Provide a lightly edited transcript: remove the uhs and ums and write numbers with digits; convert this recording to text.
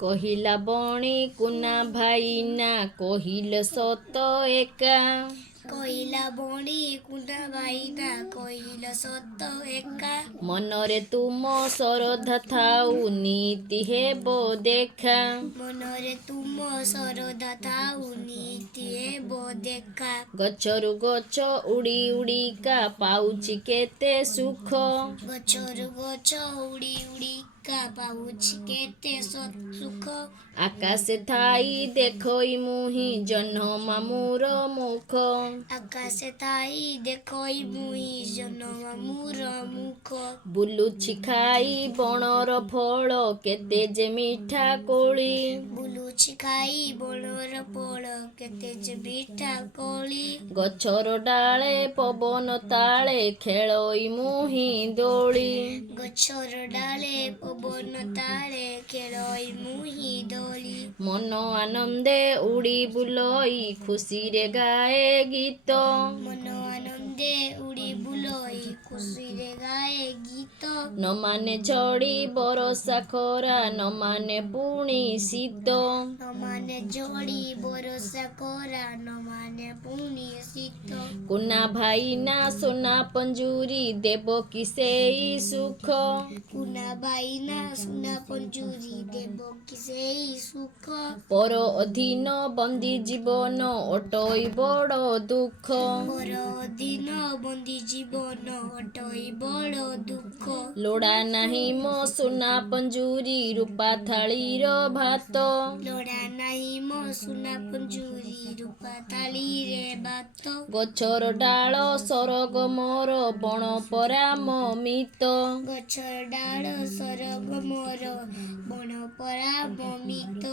कहिला बणी कुना भाईना कहिल सत एका कहिला बणी कुना भाईना कहिल सत एका मनरे तुम श्रद्धा थाउ नीति हेबो देखा मनरे तुम श्रद्धा थाउ नीति हेबो देखा गछरु गछ उड़ी उड़ीका पाउछि केते सुख गछरु गछ उड़ी उड़ीका पाउछि केते सुख आकाशे थाई देखई मुहि जन्म मोर मुख आकाशे थाई देखई मुहि जन्म मोर मुख बुलुछि खाई बणर फल केते जे मिठा कोली बुलुछि खाई बणर फल केते जे मिठा कोली गछर डाले पवन ताले खेलई मुहि दोली गछर डाले पवन ताले खेलई मुहि दोली मन आनंदे उड़ी बुलई खुशी रे गाए गीत मन आनंदे उड़ी बुलई खुशी रे गाए गीत न माने झड़ी बरसा खरा न माने पुणी शीत न माने झड़ी बरसा खरा न माने पुणी शीत कुना भाईना सोना पंजूरी देव कि सेई सुख कुना भाईना सोना पंजूरी देव कि सेई सुख पर अधीन बंदी जीवन अटई बड़ दुख पर दिन बंदी जीवन अटई बड़ दुख लोड़ा नाही मो सोना पंजूरी रूपा थालीर भात लोड़ा नाही मो सोना पंजूरी रूपा थाली रे भात गछर डाल सरग मोर बण पराम मित गछर डाल सरग मोर बण परा ममित।